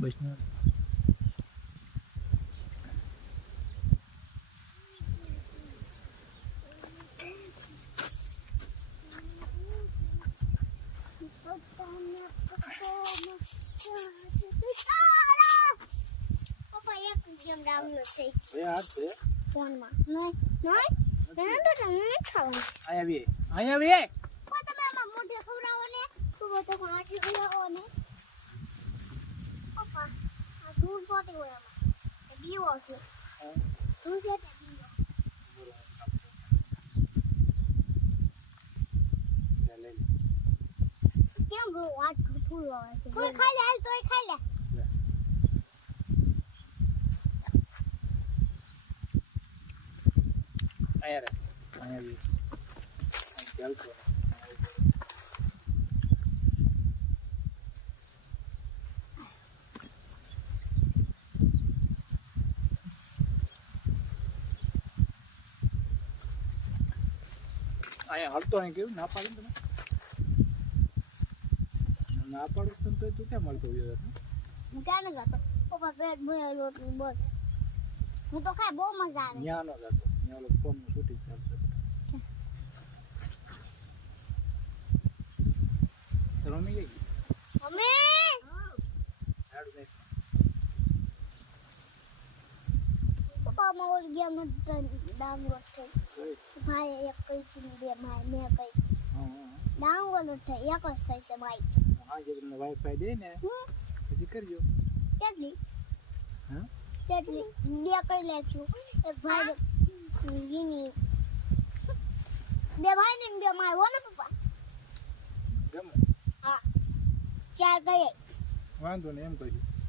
બસ ના એ આ છે ફોનમાં નહીં નહીં એને તો તમને ખાવાનું અહીંયા આવી કોઈ તમે આમાં મોઢે ખવડાવો ને તો તો આટલી ખવડાવો ને પપ્પા આ દૂધ પોટી હોય આમાં દીવો છે દૂધ છે દીવો કેમ બહુ વાત ફૂલ આવે છે કોઈ ખાઈ લે હાલ તોય ખાઈ લે અહીંયા આવી ચાલ તો અહીંયા હલતો અહીં કેવું ના પાડે તમે ના પાડું તો તું કેમ મળતો હોય હું ક્યાં ન જતો પપ્પા પેટ ભરેલો રોટલી બસ હું તો ખાઈ બહુ મજા આવે ન્યા નો જતો ન્યા ઓલો ફોનનું શૂટિંગ ચાલશે રમી ગઈ અમે હાડું નહીં પપ્પા માં ઓલી ગેમ ડાઉનલોડ થઈ ભાઈ એક કઈ છે બે ભાઈ મેં કઈ ડાઉનલોડ થઈ એક જ થઈ છે ભાઈ હા જે તમને વાઈફાઈ દે ને પછી કરજો કેટલી હા કેટલી બે કઈ લેશું એક ભાઈ ગીની બે ભાઈ ને બે માય હો ને પપ્પા ગમે હા ચાર કઈ વાંધો નહીં એમ કહ્યું